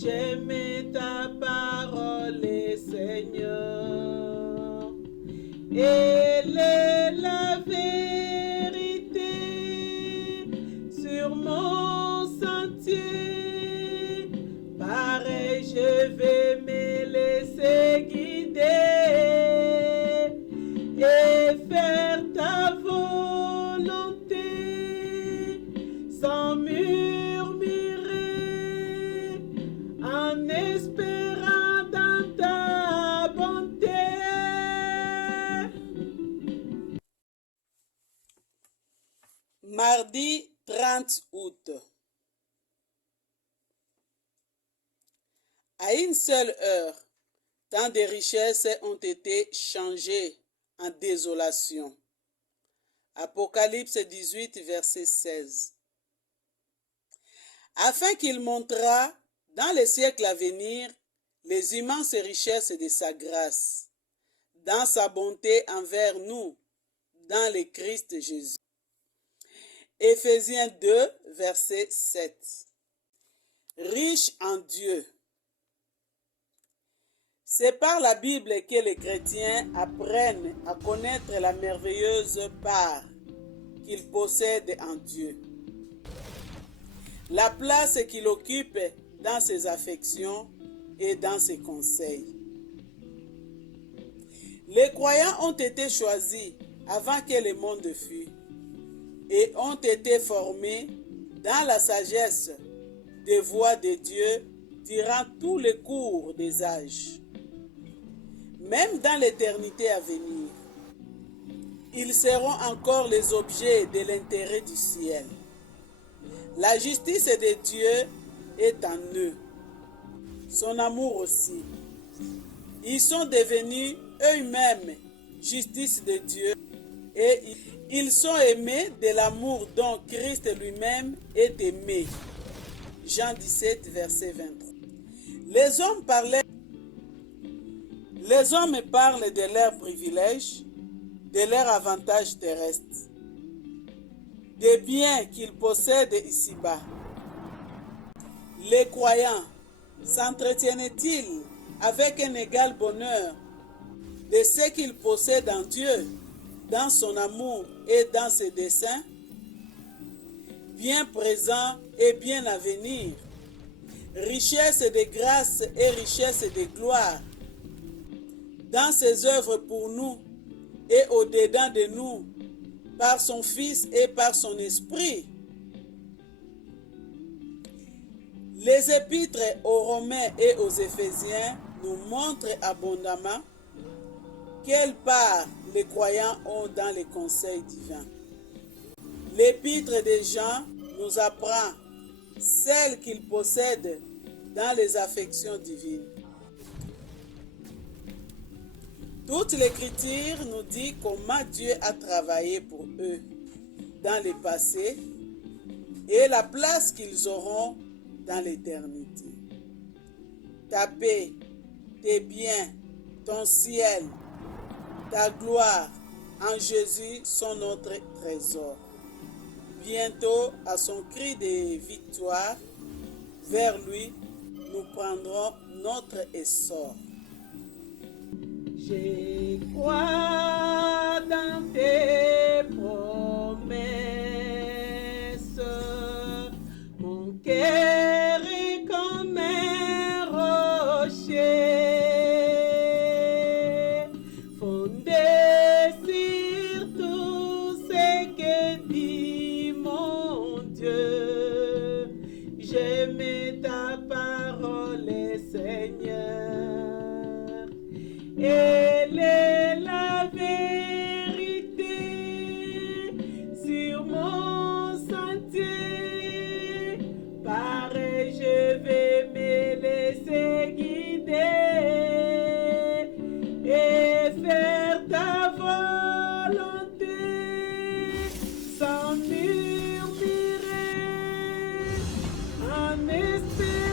J'aimais ta parole, Seigneur. Elle est la vérité sur mon sentier. Pareil, je vais me laisser guider et faire ta volonté sans murmurer, en espérant dans ta bonté. Mardi 30 août. À une seule heure, tant de richesses ont été changées en désolation. Apocalypse 18, verset 16. Afin qu'il montrât dans les siècles à venir les immenses richesses de sa grâce, dans sa bonté envers nous, dans le Christ Jésus. Éphésiens 2, verset 7. Riche en Dieu. C'est par la Bible que les chrétiens apprennent à connaître la merveilleuse part qu'ils possèdent en Dieu, la place qu'il occupe dans ses affections et dans ses conseils. Les croyants ont été choisis avant que le monde fût et ont été formés dans la sagesse des voies de Dieu durant tout le cours des âges. Même dans l'éternité à venir, ils seront encore les objets de l'intérêt du ciel. La justice de Dieu est en eux, son amour aussi. Ils sont devenus eux-mêmes justice de Dieu et ils sont aimés de l'amour dont Christ lui-même est aimé. Jean 17, verset 23. Les hommes parlent de leurs privilèges, de leurs avantages terrestres, des biens qu'ils possèdent ici-bas. Les croyants s'entretiennent-ils avec un égal bonheur de ce qu'ils possèdent en Dieu, dans son amour et dans ses desseins, bien présents et bien à venir, richesse de grâce et richesse de gloire, dans ses œuvres pour nous et au-dedans de nous, par son Fils et par son Esprit. Les épîtres aux Romains et aux Éphésiens nous montrent abondamment quelle part les croyants ont dans les conseils divins. L'épître de Jean nous apprend celle qu'ils possèdent dans les affections divines. Toute l'Écriture nous dit comment Dieu a travaillé pour eux dans le passé et la place qu'ils auront dans l'éternité. Ta paix, tes biens, ton ciel, ta gloire en Jésus sont notre trésor. Bientôt, à son cri de victoire, vers lui, nous prendrons notre essor. Je crois dans tes promesses, mon cœur est comme un rocher, fondé sur tout ce que dit mon Dieu. J'aime ta parole, Seigneur. Elle est la vérité sur mon sentier. Pareil, je vais me laisser guider et faire ta volonté sans murmurer, en espérant